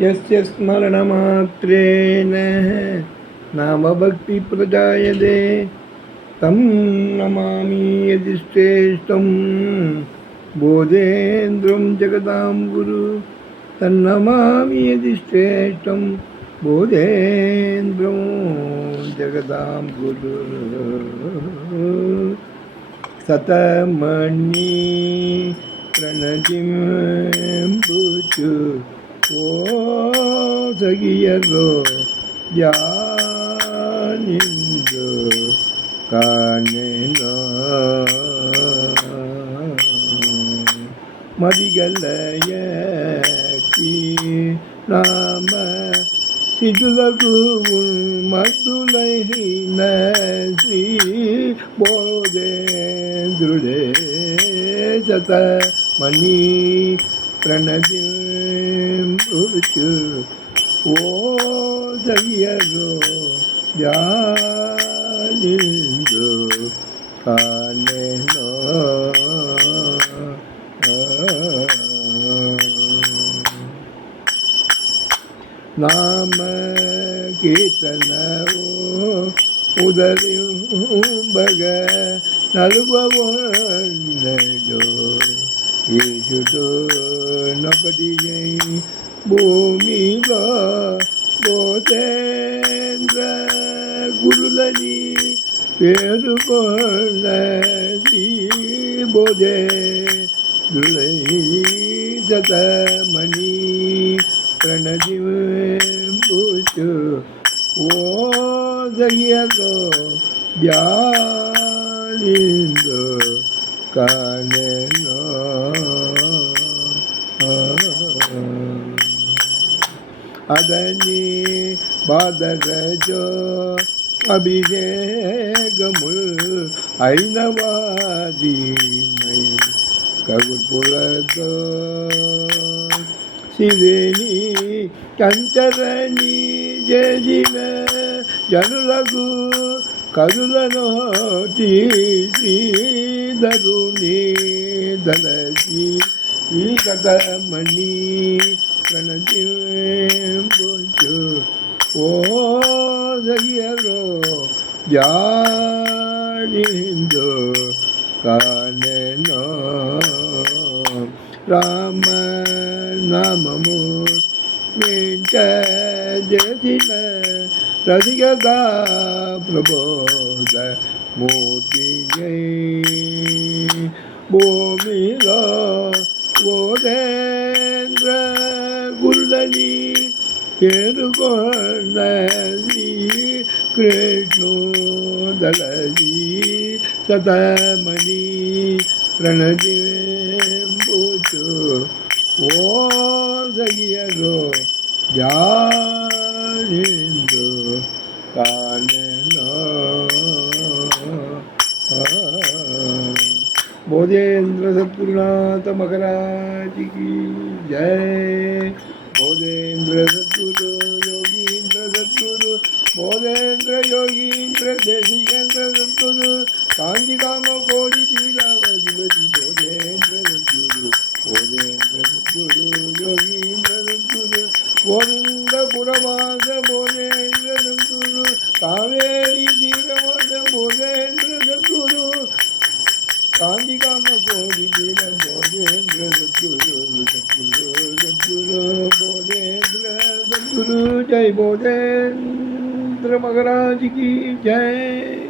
यस्य स्मरणमात्रेण नामभक्तिप्रजायते तं नमामि यदिष्टेष्टं बोधेन्द्रं जगदां गुरु तन्नमामि यदिष्टेष्टं बोधेन्द्रं जगदां गुरु सतमणि प्रणतिं बुचु ಓ ಸಗಿಯರು ಯಾನಿಂದು ಕಾಣೆನೋ. ಮರಿಗಲಯ ರಾಮ ಸಿದುಲಗು ಮಧುಲೈನ ಶ್ರೀ ಬೋಧೆ ದೃಢೇ ಜತ ಮಣಿ ಪ್ರಣಜಿಂಬುಚು ಓದಯ್ಯರು ಜಾನಿಂದು ಕಾಣೆನೋ ನಾಮ ಕೀರ್ತನವು உதலியும் பக நல்பவன் ஈசுடோ நபடியை பூமிவா போதேந்திர குருலனி பேரு கொள்ள போதே துளை சதமணி பிரணதிபூச்சு ஓதகியதோ தியானிந்தோ காணனோ அதனே பாதகஜோ அபிஷேகமுள் ஐநவாதீமை ககுற்புலதோ சிதேனி கஞ்சரணி ஜெயில ஜனுலகு கருளனோட்டி ஸ்ரீதருணி தலசி கதமணி கணதிபோச்சு ஓதையரோ யாழிந்தோ காணனோ ராம நாமமோ மீண்ட ஜெதின ரசிகதா பிரபோத மூர்த்தியை பூமிலோ கோதேந்திர குல்லனி ஏறுகொண்டீ கிருஷ்ணோதலதி சதமணி பிரணதிவேம்பூச்சு ஓ சகியரோ ஜானேந்தோ கானே बोधेन्द्र सद्गुरुनाथ महाराज की जय बोधेन्द्र सद्गुरु योगींद्र सद्गुरु बोधेन्द्र योगींद्र देशिकेन्द्र सद्गुरु कांजी काम कोटि पीड़ावधिपति बोधेन्द्र सद्गुरु बोधेन्द्र सद्गुरु योगींद्र सद्गुरु गोविंद पुरवास बोधेन्द्र सद्गुरु कावेरी बोधेन्द्र गुरु जय बोधेन्द्र महाराज की जय